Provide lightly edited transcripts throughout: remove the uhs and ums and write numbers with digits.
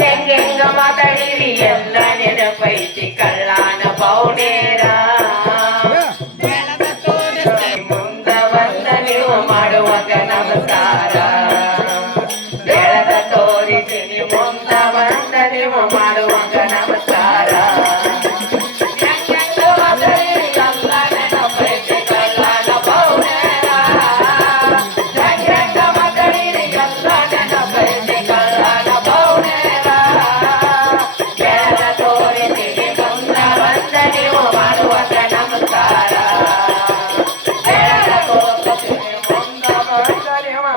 ಹೆಂಗೆಂಗ ಮಾತಾಡಿರಿ ಎಲ್ಲ ನೆನಪೈತಿ ಕಳ್ಳಾನ ಪೌನೇರ ಮುಂದ ಬಂದ ನೀವು ಮಾಡುವಾಗ ನಮಸ್ಕಾರ ಬೆಳೆದ ತೋರಿಸಿನಿ ಮುಂದ ಬಂದ ನೀವು ಮಾಡುವಾಗ ನಮಸ್ಕಾರ ಹೆಂಗೆಂಗ ಮಾತಾಡಿರಿ ಎಲ್ಲ ನೆನಪೈತಿ ಕಳ್ಳಾನ ಪೌನೇರ ಹೆಂಗೆಂಗ ಮಾತಾಡಿರಿ ಎಲ್ಲ ನೆನಪೈತಿ ಕಳ್ಳಾನ ಪೌನೇರ ಬೆಳೆದ ತೋರಿಸಿನಿ ಮುಂದ ಬಂದ ನೀವು ಮಾಡುವಾಗ ನಮಸ್ಕಾರ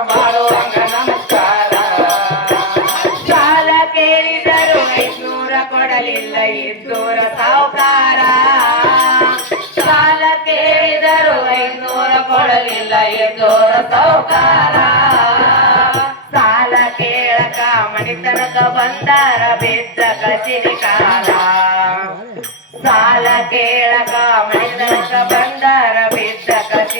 ಮಾಡುವಾಗ ನಮಸ್ಕಾರ ಸಾಲ ಕೇಳಿದರು 500 ಕೊಡಲಿಲ್ಲ ಇದ್ದೂರ ಸಾಹುಕಾರ ಸಾಲ ಕೇಳಿದರು 500 ಕೊಡಲಿಲ್ಲ ಇದ್ದೂರ ಸಾಹುಕಾರ ಸಾಲ ಕೇಳಕ ಮಣಿತನಕ ಬಂದಾರ ಬಿದ್ದ ಕಸಿರಿ ಕಾಲ ಸಾಲ ಕೇಳಕ ಮಣಿತನಕ ಬಂದಾರ ಬಿದ್ದ ಕಸಿರಿ